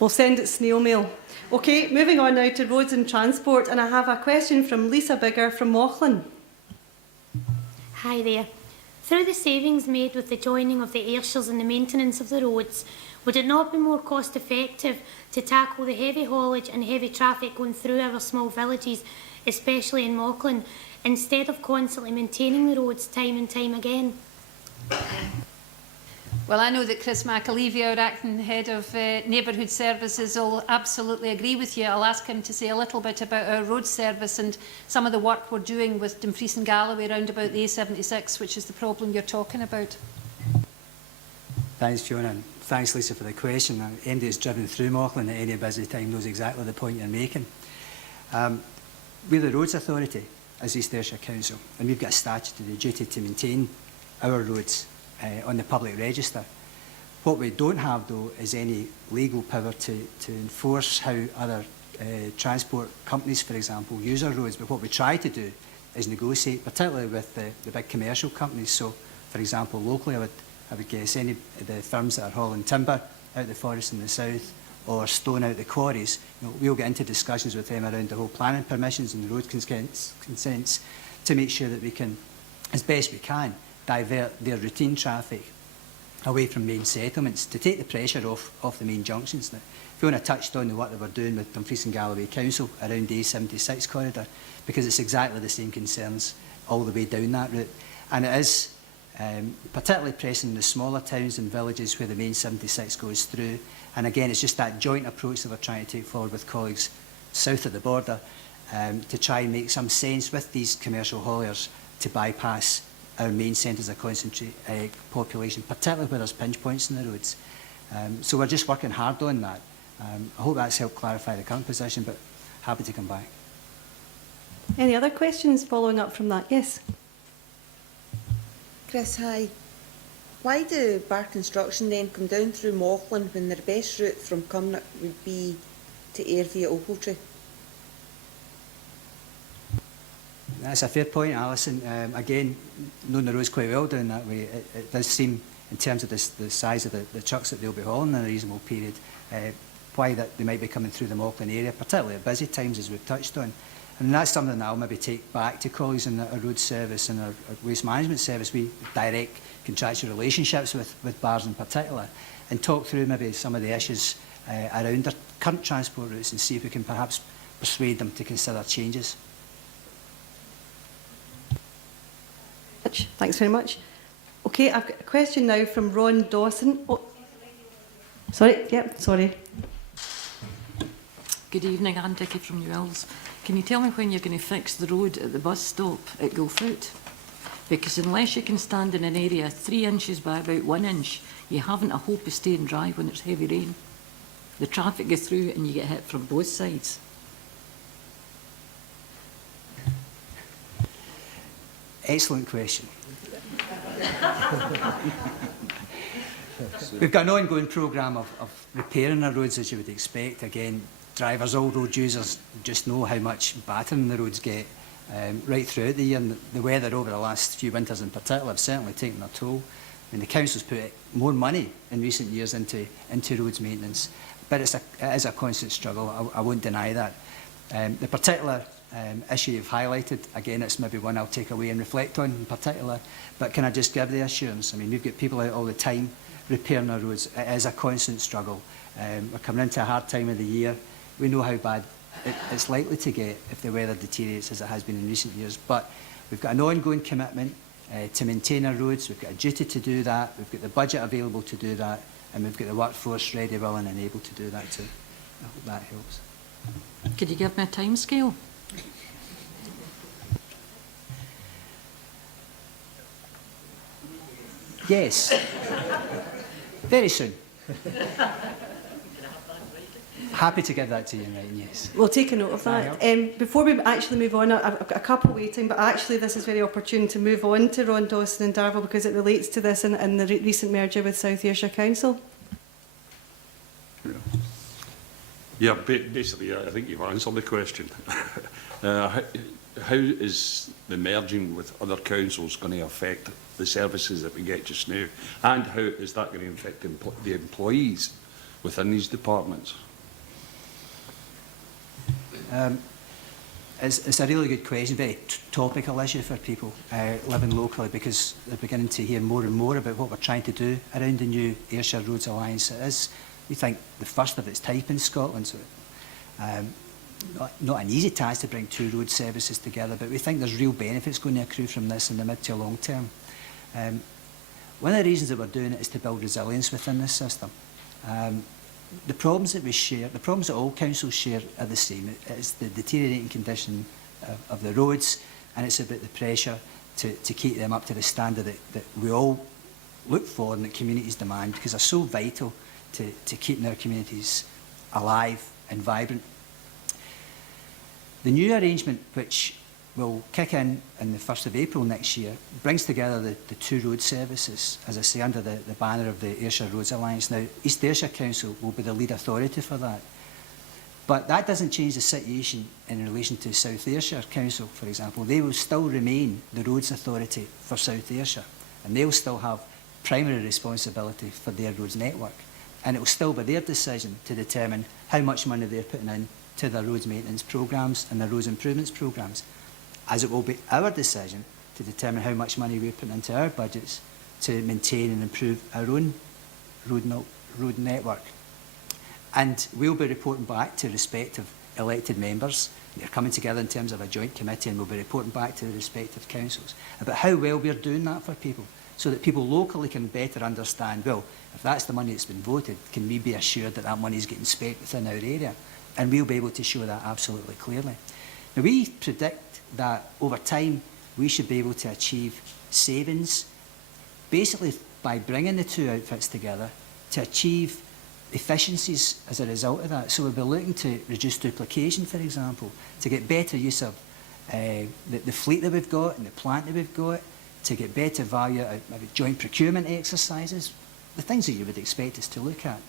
We'll send it snail mail. Okay, moving on now to roads and transport, and I have a question from Lisa Bigger from Mauchline. Hi there. Through the savings made with the joining of the Ayrshires and the maintenance of the roads, would it not be more cost effective to tackle the heavy haulage and heavy traffic going through our small villages, especially in Mauchline, instead of constantly maintaining the roads time and time again? Well, I know that Chris McAlevey, our acting head of neighbourhood services, will absolutely agree with you. I'll ask him to say a little bit about our road service and some of the work we're doing with Dumfries and Galloway round about the A76, which is the problem you're talking about. Thanks, Fiona, and thanks, Lisa, for the question. Anybody who's driven through Mauchline at any busy time knows exactly the point you're making. We're the Roads Authority as East Ayrshire Council, and we've got a statutory duty to maintain our roads on the public register. What we don't have, though, is any legal power to enforce how other transport companies, for example, use our roads. But what we try to do is negotiate, particularly with the big commercial companies. So, for example, locally, I would guess any of the firms that are hauling timber out the forest in the south or stone out the quarries, we'll get into discussions with them around the whole planning permissions and the road consents to make sure that we can, as best we can, divert their routine traffic away from main settlements to take the pressure off the main junctions. Now, Fiona touched on the work that we're doing with Dumfries and Galloway Council around the A76 corridor, because it's exactly the same concerns all the way down that route. And it is particularly pressing in the smaller towns and villages where the main 76 goes through. And again, it's just that joint approach that we're trying to take forward with colleagues south of the border to try and make some sense with these commercial hauliers to bypass our main centres of concentrated population, particularly where there's pinch points in the roads. So we're just working hard on that. I hope that's helped clarify the current position, but happy to come back. Any other questions following up from that? Yes. Chris, hi. Why do Barr Construction then come down through Mauchline when their best route from Kilmarnock would be to Ayr via Ochiltree? That's a fair point, Alison. Again, knowing the roads quite well down that way, it does seem, in terms of the size of the trucks that they'll be hauling in a reasonable period, why that they might be coming through the Mauchline area, particularly at busy times, as we've touched on. And that's something that I'll maybe take back to colleagues in our road service and our waste management service. We direct contractual relationships with bars in particular, and talk through maybe some of the issues around their current transport routes and see if we can perhaps persuade them to consider changes. Thanks very much. Okay, I've got a question now from Ron Dawson. Oh, sorry, yep, sorry. Good evening, I'm Dickie from Newells. Can you tell me when you're going to fix the road at the bus stop at Gillfoot? Because unless you can stand in an area 3 inches by about 1 inch, you haven't a hope of staying dry when it's heavy rain. The traffic goes through and you get hit from both sides. Excellent question. We've got an ongoing programme of repairing our roads, as you would expect. Again, drivers, all road users, just know how much battering the roads get right throughout the year. And the weather over the last few winters in particular have certainly taken their toll. And the council's put more money in recent years into roads maintenance. But it is a constant struggle, I won't deny that. The particular issue you've highlighted, again, it's maybe one I'll take away and reflect on in particular, but can I just give the assurance? I mean, we've got people out all the time repairing our roads. It is a constant struggle. We're coming into a hard time of the year. We know how bad it's likely to get if the weather deteriorates as it has been in recent years, but we've got an ongoing commitment to maintain our roads. We've got a duty to do that. We've got the budget available to do that, and we've got the workforce ready, willing and able to do that too. I hope that helps. Could you give me a timescale? Yes. Very soon. Happy to give that to you in writing, yes. We'll take a note of that. Before we actually move on, I've got a couple waiting, but actually this is very opportune to move on to Ron Dawson and Darvel because it relates to this and the recent merger with South Ayrshire Council. Yeah, basically, I think you've answered the question. How is the merging with other councils going to affect the services that we get just now? And how is that going to affect the employees within these departments? It's a really good question, very topical issue for people living locally, because they're beginning to hear more and more about what we're trying to do around the new Ayrshire Roads Alliance. It is, we think, the first of its type in Scotland. So, not an easy task to bring two road services together, but we think there's real benefits going to accrue from this in the mid to long term. One of the reasons that we're doing it is to build resilience within this system. The problems that we share, the problems that all councils share are the same. It's the deteriorating condition of the roads, and it's about the pressure to keep them up to the standard that we all look for and that communities demand, because they're so vital to keeping our communities alive and vibrant. The new arrangement, which will kick in the 1st of April next year, brings together the two road services, as I say, under the banner of the Ayrshire Roads Alliance. Now, East Ayrshire Council will be the lead authority for that. But that doesn't change the situation in relation to South Ayrshire Council, for example. They will still remain the roads authority for South Ayrshire, and they will still have primary responsibility for their roads network. And it will still be their decision to determine how much money they're putting in to their roads maintenance programmes and their roads improvements programmes, as it will be our decision to determine how much money we're putting into our budgets to maintain and improve our own road network. And we'll be reporting back to respective elected members. They're coming together in terms of a joint committee, and we'll be reporting back to the respective councils about how well we're doing that for people, so that people locally can better understand, well, if that's the money that's been voted, can we be assured that that money is getting spent within our area? And we'll be able to show that absolutely clearly. Now, we predict that over time we should be able to achieve savings, basically by bringing the two outfits together, to achieve efficiencies as a result of that. So we'll be looking to reduce duplication, for example, to get better use of the fleet that we've got and the plant that we've got, to get better value out of joint procurement exercises, the things that you would expect us to look at.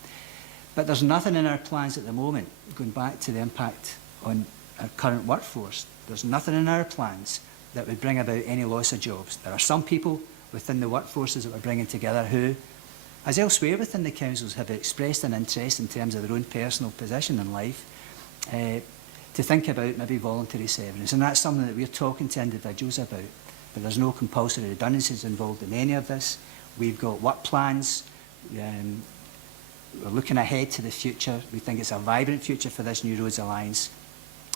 But there's nothing in our plans at the moment, going back to the impact on our current workforce, there's nothing in our plans that would bring about any loss of jobs. There are some people within the workforces that we're bringing together who, as elsewhere within the councils, have expressed an interest in terms of their own personal position in life, to think about maybe voluntary severance. And that's something that we're talking to individuals about. But there's no compulsory redundancies involved in any of this. We've got work plans. We're looking ahead to the future. We think it's a vibrant future for this new Roads Alliance.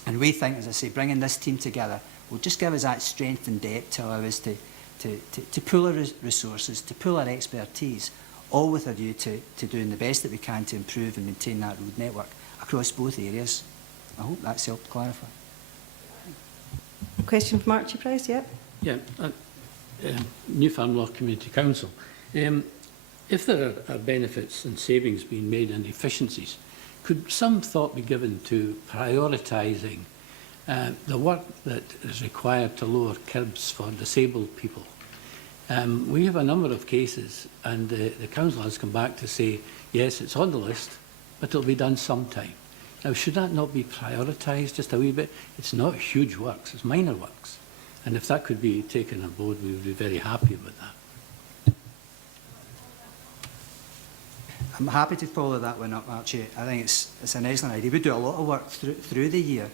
And we think, as I say, bringing this team together will just give us that strength and depth to allow us to pool our resources, to pool our expertise, all with a view to doing the best that we can to improve and maintain that road network across both areas. I hope that's helped clarify. Question from Archie Price, yep. Yeah, Newfoundland Community Council. If there are benefits and savings being made and efficiencies, could some thought be given to prioritising the work that is required to lower kerbs for disabled people? We have a number of cases, and the council has come back to say, yes, it's on the list, but it'll be done sometime. Now, should that not be prioritised just a wee bit? It's not huge works, it's minor works. And if that could be taken on board, we would be very happy with that. I'm happy to follow that one up, Archie. I think it's an excellent idea. We do a lot of work through the year,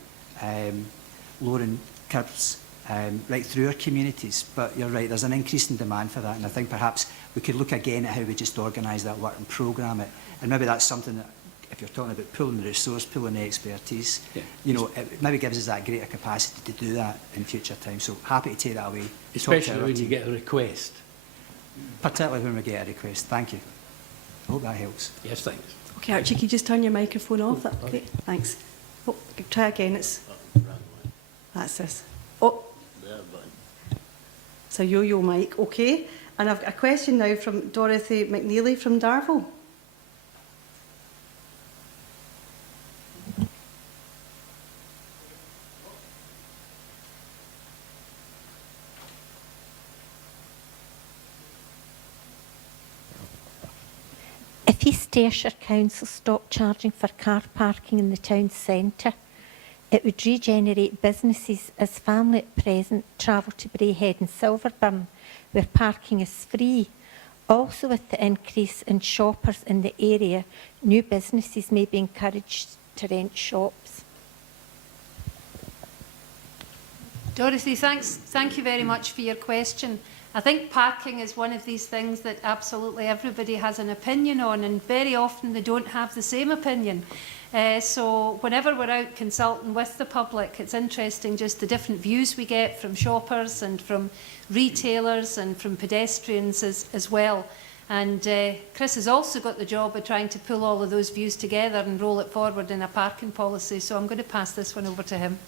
lowering curbs right through our communities. But you're right, there's an increase in demand for that, and I think perhaps we could look again at how we just organise that work and programme it. And maybe that's something that, if you're talking about pooling the resource, pooling the expertise, yeah, you know, it maybe gives us that greater capacity to do that in future times. So happy to take that away. Especially when you get a request. Particularly when we get a request. Thank you. I hope that helps. Yes, thanks. Okay, Archie, can you just turn your microphone off? That's great. Thanks. Oh, try again. That's this. Oh. It's a yo-yo mic. Okay. And I've got a question now from Dorothy McNeely from Darvel. If East Ayrshire Council stopped charging for car parking in the town centre, It would regenerate businesses as family at present travel to Braehead and Silverburn, where parking is free. Also, with the increase in shoppers in the area, new businesses may be encouraged to rent shops. Dorothy, thank you very much for your question. I think parking is one of these things that absolutely everybody has an opinion on, and very often they don't have the same opinion. So whenever we're out consulting with the public, it's interesting just the different views we get from shoppers and from retailers and from pedestrians as well. And Chris has also got the job of trying to pull all of those views together and roll it forward in a parking policy. So I'm going to pass this one over to him.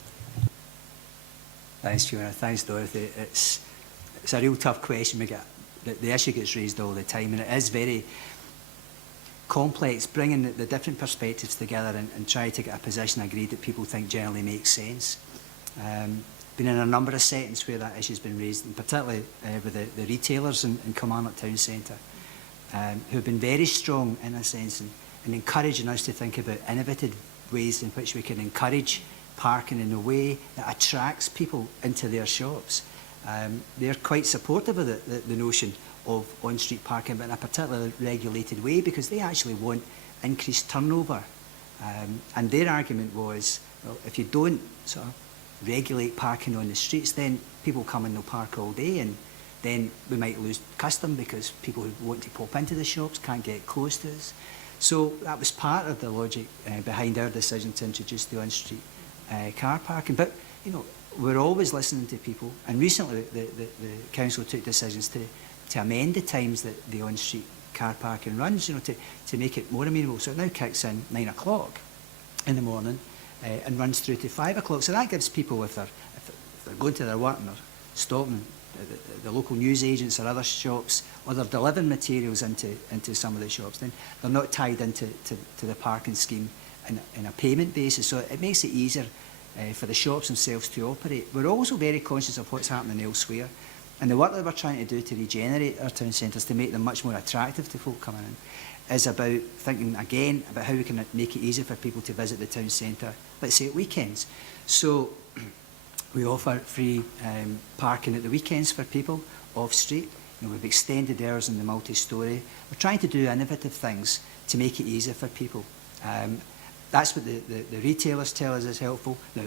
Thanks, Fiona. Thanks, Dorothy. It's a real tough question. We get the issue gets raised all the time, and it is very complex, bringing the different perspectives together and trying to get a position agreed that people think generally makes sense. Been in a number of settings where that issue has been raised, and particularly with the retailers in Kilmarnock Town Centre, who have been very strong in a sense and encouraging us to think about innovative ways in which we can encourage parking in a way that attracts people into their shops. They're quite supportive of the notion of on-street parking, but in a particularly regulated way, because they actually want increased turnover. And their argument was, well, if you don't sort of regulate parking on the streets, then people come and they'll park all day, and then we might lose custom because people who want to pop into the shops can't get close to us. So that was part of the logic behind our decision to introduce the on-street car parking. But, you know, we're always listening to people, and recently the council took decisions to amend the times that the on-street car parking runs, you know, to make it more amenable. So it now kicks in 9 o'clock in the morning and runs through to 5 o'clock. So that gives people, if they're going to their work and they're stopping the local news agents or other shops, or they're delivering materials into some of the shops, then they're not tied into the parking scheme in a payment basis. So it makes it easier for the shops themselves to operate. We're also very conscious of what's happening elsewhere, and the work that we're trying to do to regenerate our town centres to make them much more attractive to folk coming in is about thinking again about how we can make it easier for people to visit the town centre, let's say at weekends. So we offer free parking at the weekends for people off street. You know, we've extended hours in the multi-storey. We're trying to do innovative things to make it easier for people. That's what the retailers tell us is helpful. Now,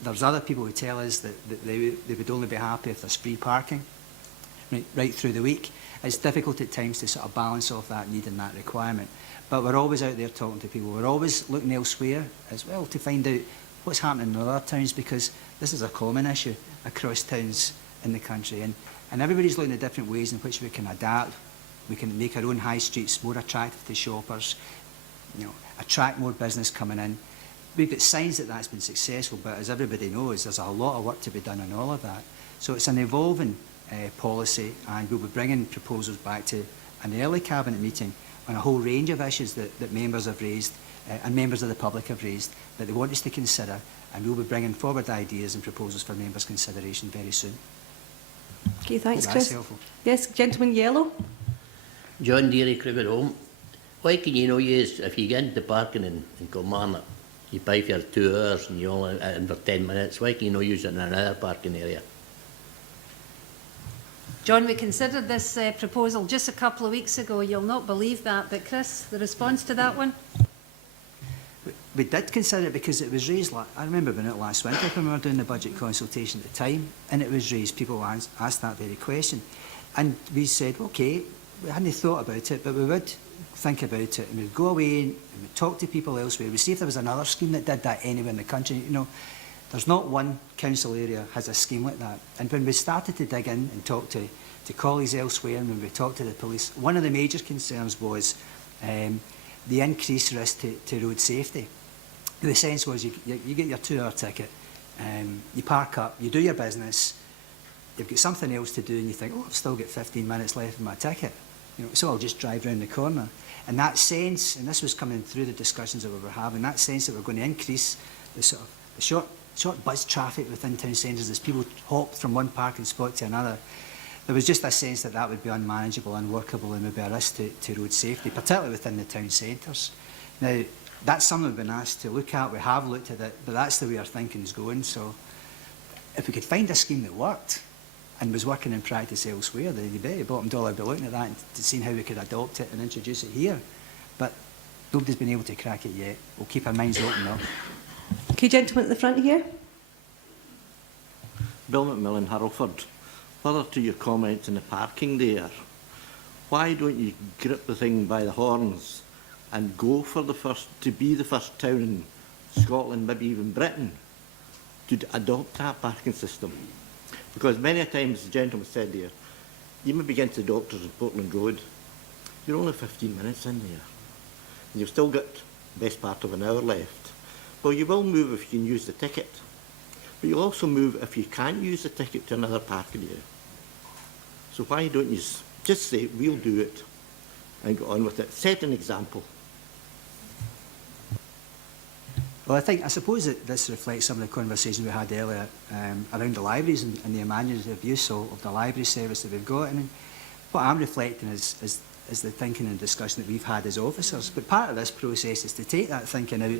there's other people who tell us that they would only be happy if there's free parking right through the week. It's difficult at times to sort of balance off that need and that requirement. But we're always out there talking to people. We're always looking elsewhere as well to find out what's happening in other towns, because this is a common issue across towns in the country. And everybody's looking at different ways in which we can adapt. We can make our own high streets more attractive to shoppers, you know, attract more business coming in. We've got signs that that's been successful, but as everybody knows, there's a lot of work to be done on all of that. So it's an evolving policy, and we'll be bringing proposals back to an early cabinet meeting on a whole range of issues that members have raised and members of the public have raised that they want us to consider, and we'll be bringing forward ideas and proposals for members' consideration very soon. Okay, thanks, Hope Chris. that's helpful. Yes, gentleman yellow. John Deary, Cricket Home. Why can you not use, if you get into parking in Kilmarnock, you pay for 2 hours and you only in for 10 minutes, why can you not use it in another parking area? John, we considered this proposal just a couple of weeks ago. You'll not believe that, but Chris, the response to that one? We did consider it because it was raised. I remember being out last winter when we were doing the budget consultation at the time, and it was raised. People asked that very question, and we said, okay, we hadn't thought about it, but we would think about it, and we'd go away and we'd talk to people elsewhere. We'd see if there was another scheme that did that anywhere in the country. You know, there's not one council area has a scheme like that. And when we started to dig in and talk to colleagues elsewhere, and when we talked to the police, one of the major concerns was the increased risk to road safety. The sense was you get your 2-hour ticket, you park up, you do your business, you've got something else to do, and you think, oh, I've still got 15 minutes left of my ticket. You know, so I'll just drive round the corner. And that sense, and this was coming through the discussions that we were having, that sense that we're going to increase the sort of the short bus traffic within town centres as people hop from one parking spot to another. There was just a sense that would be unmanageable, unworkable, and would be a risk to road safety, particularly within the town centres. Now, that's something we've been asked to look at. We have looked at it, but that's the way our thinking's going. So if we could find a scheme that worked and was working in practice elsewhere, then you'd bet bottom dollar be looking at that and to see how we could adopt it and introduce it here. But nobody's been able to crack it yet. We'll keep our minds open though. Okay, gentleman at the front here. Bill McMillan, Hurlford. Further to your comments on the parking there, why don't you grip the thing by the horns and go for to be the first town in Scotland, maybe even Britain, to adopt that parking system? Because many a times, the gentleman said there, you may begin to doctors on Portland Road, you're only 15 minutes in there. And you've still got the best part of an hour left. Well, you will move if you can use the ticket. But you'll also move if you can't use the ticket to another parking area. So why don't you just say, we'll do it, and go on with it. Set an example. Well, I suppose that this reflects some of the conversation we had earlier around the libraries and the imaginative use of the library service that we've got. I mean, what I'm reflecting is the thinking and discussion that we've had as officers. But part of this process is to take that thinking out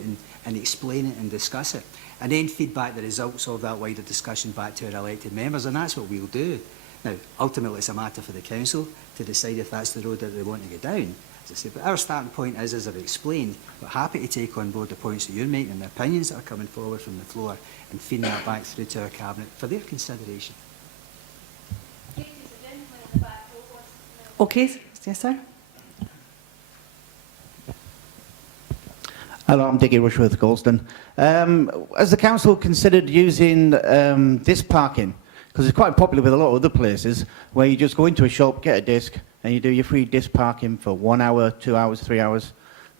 and explain it and discuss it, and then feed back the results of that wider discussion back to our elected members, and that's what we'll do. Now, ultimately, it's a matter for the council to decide if that's the road that they want to go down, as I say. But our starting point is, as I've explained, we're happy to take on board the points that you're making and the opinions that are coming forward from the floor and feeding that back through to our Cabinet for their consideration. Okay, yes, sir. Hello, I'm Diggy Rushworth Goldston. Has the council considered using disc parking? Because it's quite popular with a lot of other places where you just go into a shop, get a disc, and you do your free disc parking for 1 hour, 2 hours, 3 hours,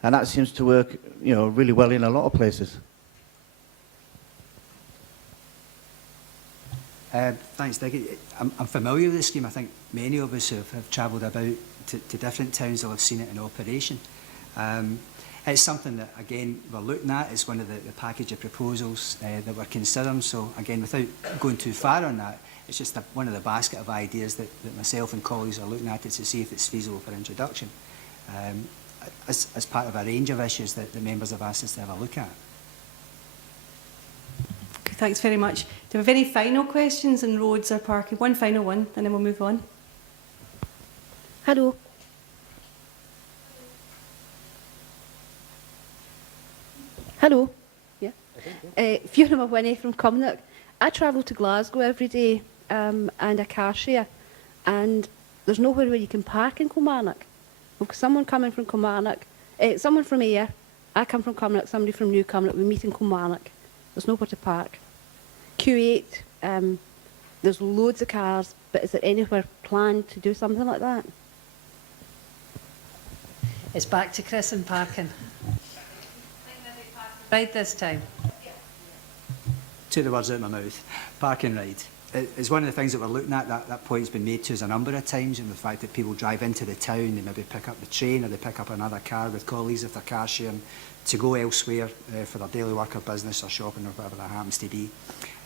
and that seems to work, you know, really well in a lot of places. Thanks, Diggy. I'm familiar with the scheme. I think many of us have travelled about to different towns that have seen it in operation. It's something that, again, we're looking at. It's one of the package of proposals that we're considering. So, again, without going too far on that, it's just one of the basket of ideas that myself and colleagues are looking at it to see if it's feasible for introduction, as part of a range of issues that the members have asked us to have a look at. Okay, thanks very much. Do we have any final questions on roads or parking? One final one, and then we'll move on. Hello. Hello. Yeah. Fiona Lees from Kilmarnock. I travel to Glasgow every day and I car share, and there's nowhere where you can park in Kilmarnock. Because someone coming from Kilmarnock, someone from Ayr, I come from Kilmarnock, somebody from New Kilmarnock, we meet in Kilmarnock. There's nowhere to park. Q8, there's loads of cars, but is there anywhere planned to do something like that? It's back to Chris and parking. Right this time. Take the words out of my mouth. Parking ride. It's one of the things that we're looking at. That point's been made to us a number of times, and the fact that people drive into the town, they maybe pick up the train or they pick up another car with colleagues if they're car sharing to go elsewhere for their daily work or business or shopping or whatever that happens to be.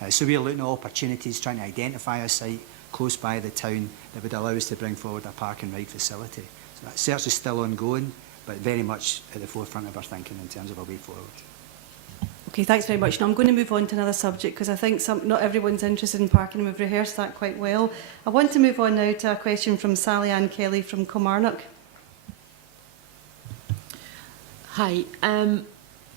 So we're looking at opportunities, trying to identify a site close by the town that would allow us to bring forward a parking ride facility. So that search is still ongoing, but very much at the forefront of our thinking in terms of a way forward. Okay, thanks very much. Now I'm going to move on to another subject because I think not everyone's interested in parking and we've rehearsed that quite well. I want to move on now to a question from Sally Ann Kelly from Kilmarnock. Hi.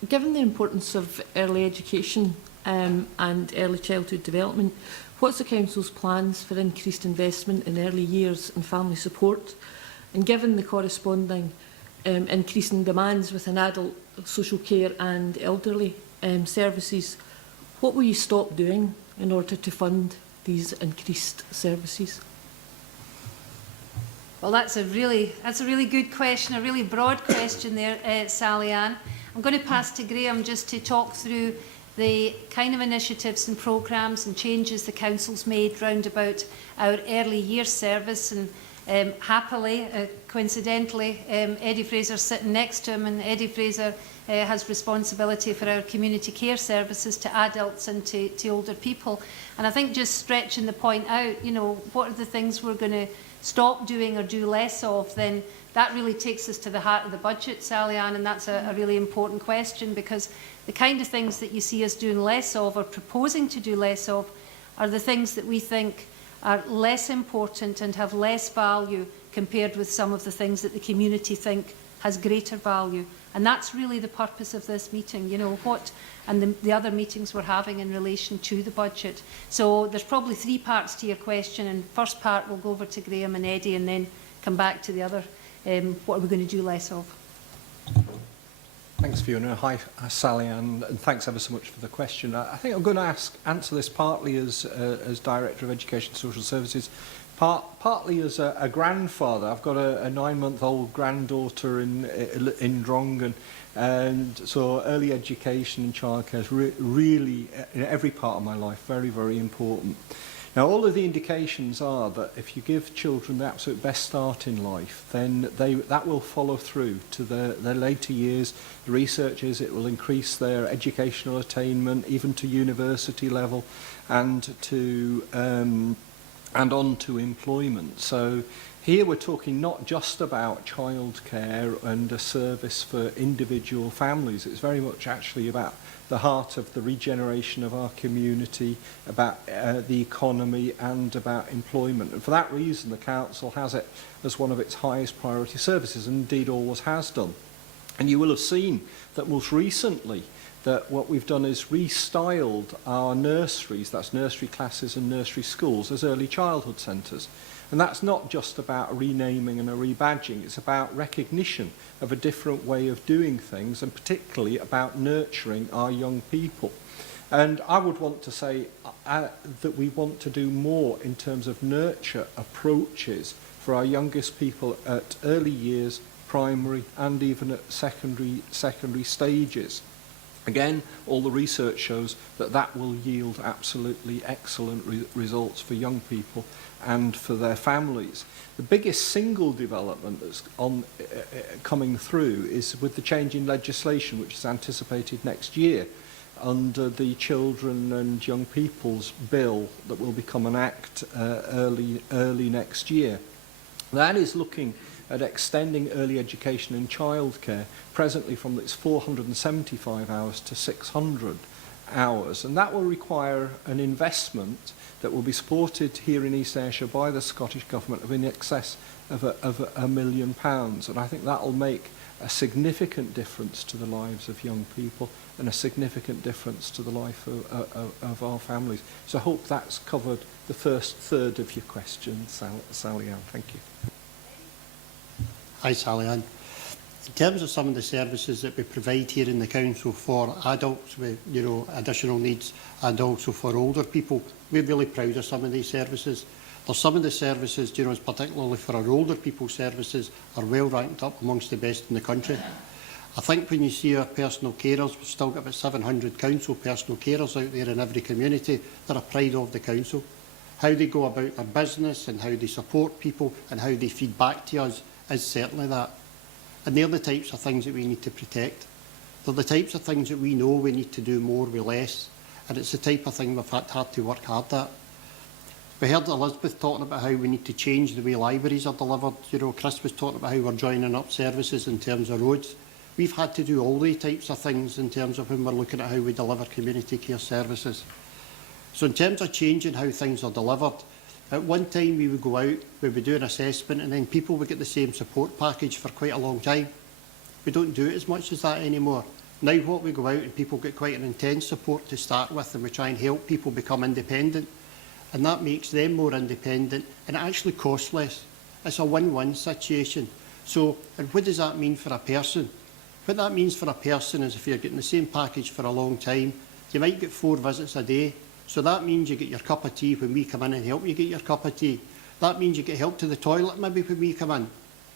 Given the importance of early education and early childhood development, what's the Council's plans for increased investment in early years and family support? And given the corresponding increasing demands within adult social care and elderly services, what will you stop doing in order to fund these increased services? Well, that's a really good question, a really broad question there, Sally Ann. I'm going to pass to Graham just to talk through the kind of initiatives and programmes and changes the Council's made round about our early years service. And happily, coincidentally, Eddie Fraser's sitting next to him, and Eddie Fraser has responsibility for our community care services to adults and to older people. And I think just stretching the point out, you know, what are the things we're going to stop doing or do less of, then that really takes us to the heart of the budget, Sally-Ann, and that's a really important question, because the kind of things that you see us doing less of or proposing to do less of are the things that we think are less important and have less value compared with some of the things that the community think has greater value. And that's really the purpose of this meeting, you know, what, and the other meetings we're having in relation to the budget. So there's probably three parts to your question, and first part we'll go over to Graham and Eddie and then come back to the other, what are we going to do less of? Thanks, Fiona. Hi, Sally-Ann, and thanks ever so much for the question. I think I'm going to answer this partly as Director of Education and Social Services, partly as a grandfather. I've got a 9-month-old granddaughter in Drongan, and so early education and childcare is really, in every part of my life, very, very important. Now, all of the indications are that if you give children the absolute best start in life, then that will follow through to their later years. The research is it will increase their educational attainment, even to university level, and on to employment. So here we're talking not just about childcare and a service for individual families. It's very much actually about the heart of the regeneration of our community, about the economy and about employment. And for that reason, the Council has it as one of its highest priority services, and indeed always has done. And you will have seen that most recently that what we've done is restyled our nurseries, that's nursery classes and nursery schools, as early childhood centres. And that's not just about a renaming and a rebadging, it's about recognition of a different way of doing things, and particularly about nurturing our young people. And I would want to say that we want to do more in terms of nurture approaches for our youngest people at early years, primary and even at secondary stages. Again, all the research shows that that will yield absolutely excellent results for young people and for their families. The biggest single development that's coming through is with the change in legislation, which is anticipated next year under the Children and Young People's Bill that will become an act early next year. That is looking at extending early education and childcare, presently from its 475 hours to 600 hours. And that will require an investment that will be supported here in East Ayrshire by the Scottish Government of in excess of £1 million. And I think that will make a significant difference to the lives of young people and a significant difference to the life of our families. So I hope that's covered the first third of your question, Sally-Ann. Thank you. Hi, Sally-Ann. In terms of some of the services that we provide here in the Council for adults with additional needs and also for older people, we're really proud of some of these services. There's some of the services, particularly for our older people services, are well ranked up amongst the best in the country. I think when you see our personal carers, we've still got about 700 council personal carers out there in every community that are pride of the council. How they go about their business and how they support people and how they feed back to us is certainly that. And they're the types of things that we need to protect. They're the types of things that we know we need to do more with less, and it's the type of thing we've had to work hard at. We heard Elizabeth talking about how we need to change the way libraries are delivered. Chris was talking about how we're joining up services in terms of roads. We've had to do all these types of things in terms of when we're looking at how we deliver community care services. So in terms of changing how things are delivered, at one time we would go out, we would do an assessment, and then people would get the same support package for quite a long time. We don't do it as much as that anymore. Now what we go out and people get quite an intense support to start with, and we try and help people become independent. And that makes them more independent, and it actually costs less. It's a win-win situation. So, and what does that mean for a person? What that means for a person is if you're getting the same package for a long time, you might get 4 visits a day. So that means you get your cup of tea when we come in and help you get your cup of tea. That means you get help to the toilet maybe when we come in.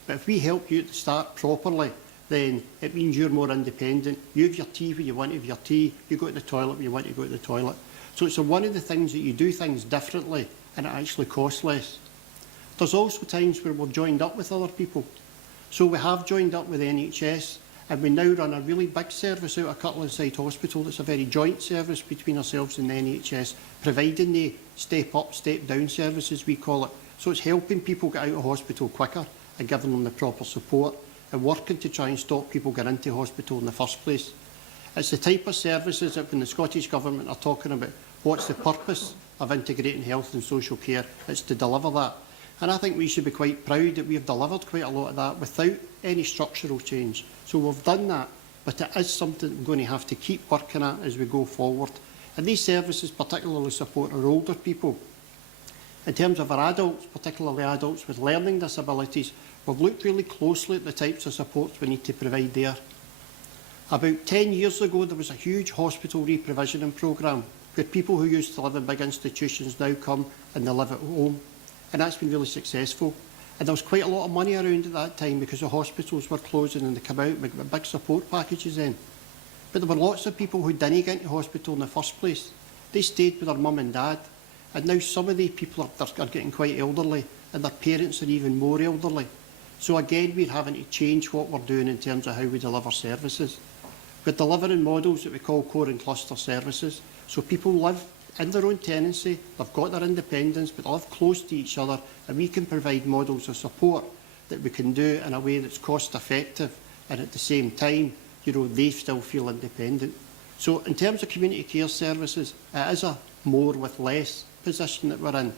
But if we help you at the start properly, then it means you're more independent. You have your tea when you want to have your tea. You go to the toilet when you want to go to the toilet. So it's one of the things that you do things differently and it actually costs less. There's also times where we're joined up with other people. So we have joined up with NHS, and we now run a really big service out of Cutland-side Hospital. It's a very joint service between ourselves and the NHS, providing the step-up, step-down services, we call it. So it's helping people get out of hospital quicker and giving them the proper support and working to try and stop people getting into hospital in the first place. It's the type of services that when the Scottish Government are talking about what's the purpose of integrating health and social care, it's to deliver that. And I think we should be quite proud that we have delivered quite a lot of that without any structural change. So we've done that, but it is something we're going to have to keep working at as we go forward. And these services particularly support our older people. In terms of our adults, particularly adults with learning disabilities, we've looked really closely at the types of supports we need to provide there. About 10 years ago, there was a huge hospital reprovisioning programme where people who used to live in big institutions now come and they live at home. And that's been really successful. And there was quite a lot of money around at that time because the hospitals were closing and they came out with big support packages then. But there were lots of people who didn't get into hospital in the first place. They stayed with their mum and dad. And now some of these people are getting quite elderly and their parents are even more elderly. So again, we're having to change what we're doing in terms of how we deliver services. We're delivering models that we call core and cluster services. So people live in their own tenancy, they've got their independence, but they live close to each other, and we can provide models of support that we can do in a way that's cost effective, and at the same time, you know, they still feel independent. So in terms of community care services, it is a more with less position that we're in.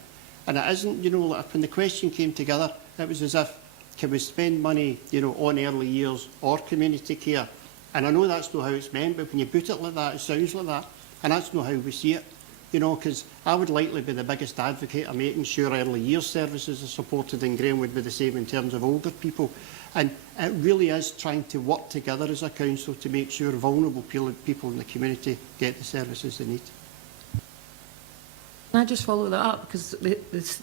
And it isn't, you know, like when the question came together, it was as if, can we spend money, you know, on early years or community care? And I know that's not how it's meant, but when you put it like that, it sounds like that. And that's not how we see it. You know, because I would likely be the biggest advocate of making sure early years services are supported, and Graham would be the same in terms of older people. And it really is trying to work together as a council to make sure vulnerable people in the community get the services they need. Can I just follow that up? Because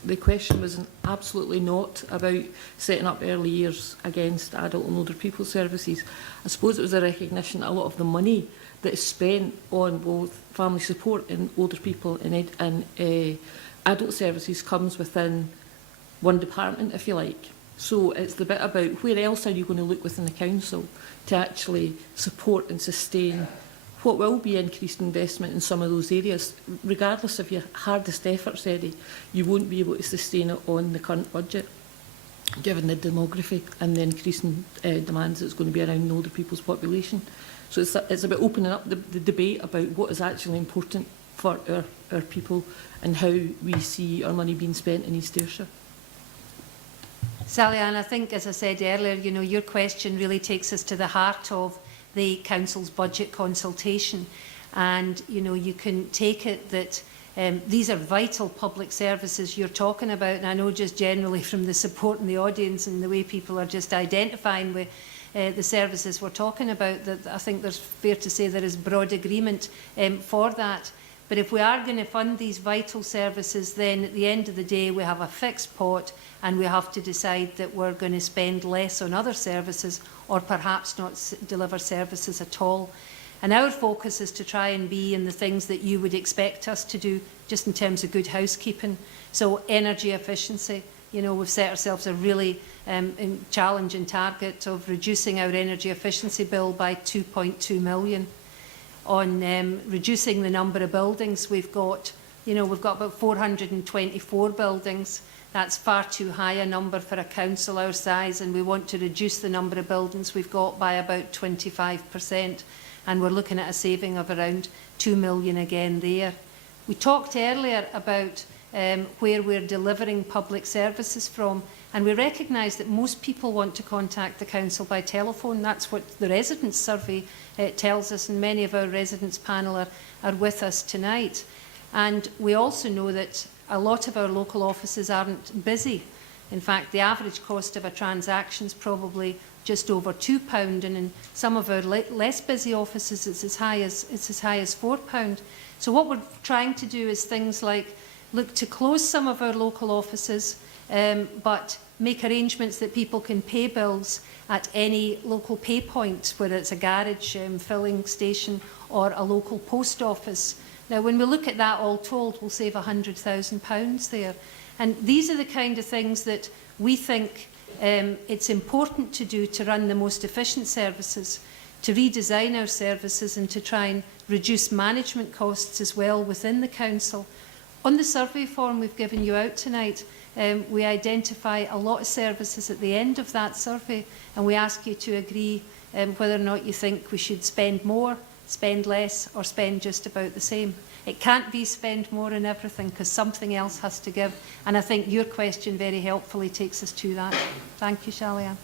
the question was absolutely not about setting up early years against adult and older people services. I suppose it was a recognition that a lot of the money that is spent on both family support and older people and adult services comes within one department, if you like. So it's the bit about where else are you going to look within the council to actually support and sustain what will be increased investment in some of those areas. Regardless of your hardest efforts, Eddie, you won't be able to sustain it on the current budget, given the demography and the increasing demands that's going to be around older people's population. So it's about opening up the debate about what is actually important for our people and how we see our money being spent in East Ayrshire. Sally Ann, I think, as I said earlier, you know, your question really takes us to the heart of the council's budget consultation, and you know, you can take it that these are vital public services you're talking about, and I know just generally from the support in the audience and the way people are just identifying with the services we're talking about, that I think there's fair to say there is broad agreement for that. But if we are going to fund these vital services, then at the end of the day we have a fixed pot and we have to decide that we're going to spend less on other services or perhaps not deliver services at all. And our focus is to try and be in the things that you would expect us to do, just in terms of good housekeeping. So energy efficiency, you know, we've set ourselves a really challenging target of reducing our energy efficiency bill by 2.2 million. On reducing the number of buildings we've got, you know, we've got about 424 buildings. That's far too high a number for a council our size, and we want to reduce the number of buildings we've got by about 25%. And we're looking at a saving of around 2 million again there. We talked earlier about where we're delivering public services from, and we recognise that most people want to contact the council by telephone. That's what the residents' survey tells us, and many of our residents panel are with us tonight. And we also know that a lot of our local offices aren't busy. In fact, the average cost of a transaction is probably just over £2, and in some of our less busy offices it's as high as £4. So what we're trying to do is things like look to close some of our local offices, but make arrangements that people can pay bills at any local pay point, whether it's a garage, filling station, or a local post office. Now, when we look at that all told, we'll save £100,000 there. And these are the kind of things that we think it's important to do to run the most efficient services, to redesign our services and to try and reduce management costs as well within the council. On the survey form we've given you out tonight, We identify a lot of services at the end of that survey, and we ask you to agree whether or not you think we should spend more, spend less, or spend just about the same. It can't be spend more on everything, because something else has to give. And I think your question very helpfully takes us to that. Thank you, Shelley-Ann.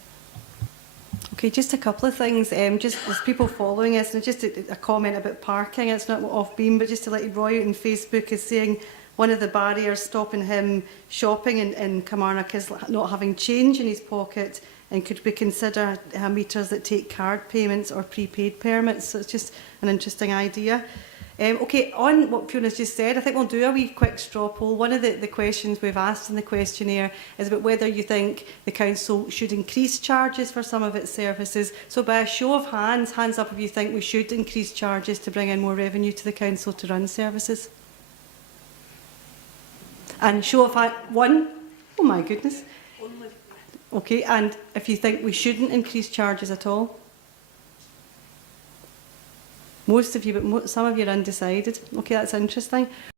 Okay, just a couple of things. Just as people following us, and just a comment about parking. It's not off beam, but just to let you, Roy on Facebook is saying one of the barriers stopping him shopping in Kilmarnock is not having change in his pocket. And could we consider meters that take card payments or prepaid permits? So it's just an interesting idea. Okay, on what Fiona's just said, I think we'll do a wee quick straw poll. One of the questions we've asked in the questionnaire is about whether you think the council should increase charges for some of its services. So by a show of hands, hands up if you think we should increase charges to bring in more revenue to the council to run services. And show of hands, one? Oh my goodness. Okay, and if you think we shouldn't increase charges at all? Most of you, but some of you are undecided. Okay, that's interesting.